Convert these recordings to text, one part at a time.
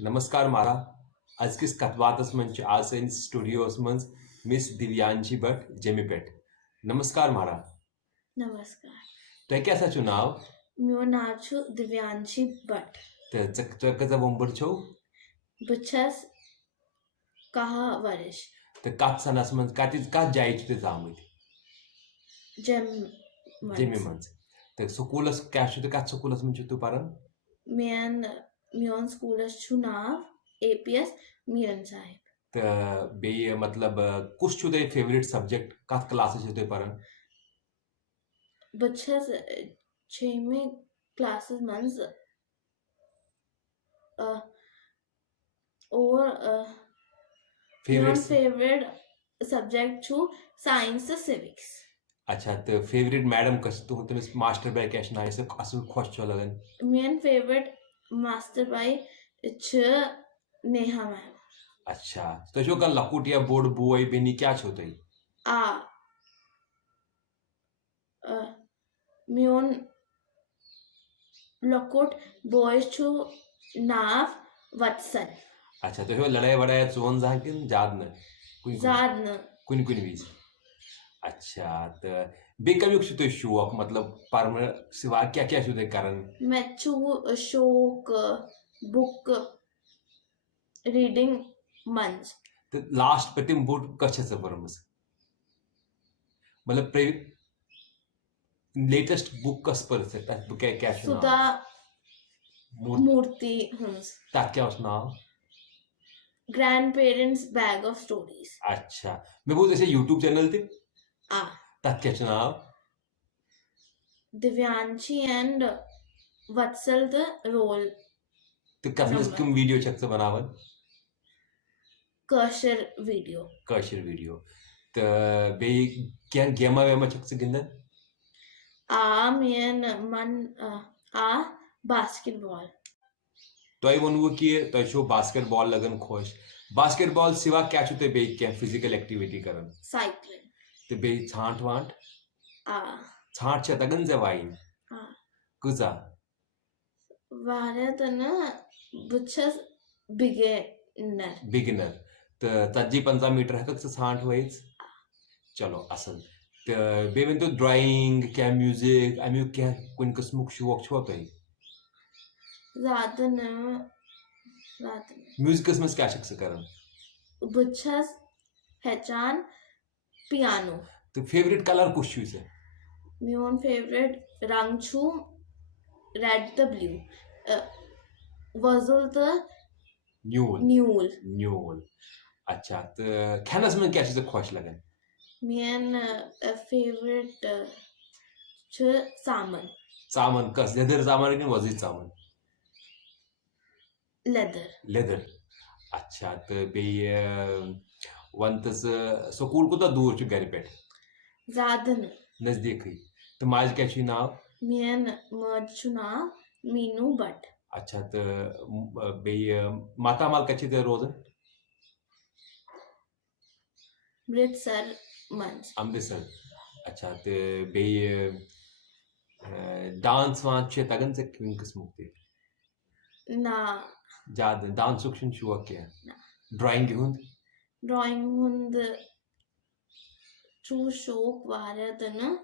नमस्कार मारा आज किस कथबातस मंच आज से स्टूडियोस मंच मिस दिव्यांशी भट्ट जेमी पेट नमस्कार मारा नमस्कार तो कैसा चुनाव मेरो नाव छु दिव्यांशी भट्ट तो कजा वंबर छो बछस कहा वर्ष तो कत सनस मंच कत जाय छु जामुत जेमी मंच तो स्कूलस क्या छु तो कत स्कूलस मंच तू परन मियोन स्कूलस छु नाव एपीएस मीरन साहिब तो बे मतलब कुछ छु ते फेवरेट सब्जेक्ट कत क्लासेस छु ते परन बछस छेमे क्लासेस मंज और मियोन फेवरेट सब्जेक्ट छु साइंस सिविक्स अच्छा तो फेवरेट मैडम कस तू तमिस मास्टर बाय कैश ना से असल खुश छ लगन मियन फेवरेट मास्टर बाय छ नेहा मैम अच्छा तो जो कल लकुट या बोर्ड बॉय बेनी क्या छो तई मियोन लकुट बॉय छु नाव वत्सल अच्छा तो लड़ाई वड़ाई चोन जा किन जाद न कुन वीज अच्छा तो बेकमिक छु तो शौक मतलब परम सिवा क्या क्या छु ते करन मैं छु शौक बुक रीडिंग मंच तो लास्ट पे तिम बुक कछ छ परमस मतलब लेटेस्ट बुक कस पर से तक बुक क्या छु सुधा मूर्ति हंस तक क्या उस नाम grand parents bag of stories अच्छा मैं बोल जैसे YouTube चैनल थे तक क्या छु नाम Divyanshi and Vatsal the role तो कफिस किम वीडियो छक से बनावन कशर वीडियो तो बे क्या गेमा वेमा छक से गिंदन मेन मन बास्केटबॉल तो वोनवु कि तो छो बास्केटबॉल लगन खुश बास्केटबॉल सिवा क्या छु ते बे क्या फिजिकल एक्टिविटी करन साइक्लिंग तो बे छांट वांट छांट छ तगन से वाइन कुजा वारे तो ना बुच्छस बिगिनर तो 35 मीटर हक से छांट वइस चलो असल तो बे वन तो ड्राइंग क्या म्यूजिक अमु क्या कुन किस्मुक शौक छो तई ज्यादा न म्यूजिकस में क्या शक से करन बुच्छस हेचान पियानो तो फेवरेट कलर कुछ छु से मियोन फेवरेट रंग छु रेड द ब्लू वजुल द न्यूल अच्छा तो खानस में क्या चीज खुश लगन मियन फेवरेट छु सामन कस लेदर सामान कि वजी सामान लेदर अच्छा तो बे वंतस स्कूल को तो दूर छु घर पे ज्यादा नजदीक ही तो माज क्या छु नाव मियन मज छु नाव मीनू भट्ट अच्छा तो बे माता माल कच्चे ते रोजन अमृतसर अच्छा तो बे डांस वांस छे तगन से किन किस्म के ना ज्यादा डांस सुक्षन शौक क्या ड्राइंग हुंद छु शौक वारे तो ना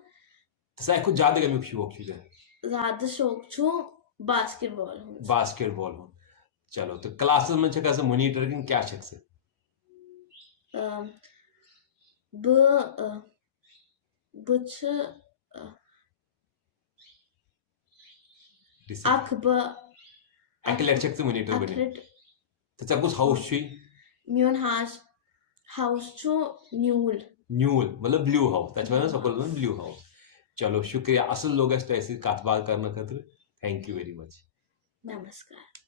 तो साइ को ज्यादा कमी शौक छु ज्यादा शौक छु बास्केटबॉल हो चलो तो क्लासेस में छका से मॉनिटर किन क्या छक से बुछ अकलेट छक से मॉनिटर बने तो सब कुछ हाउस छु मियोन हाउस छु न्यूल मतलब ब्लू हाउस तच वना सकल में ब्लू हाउस चलो शुक्रिया असल लोग ऐसे कथ बात करना खातिर थैंक यू वेरी मच नमस्कार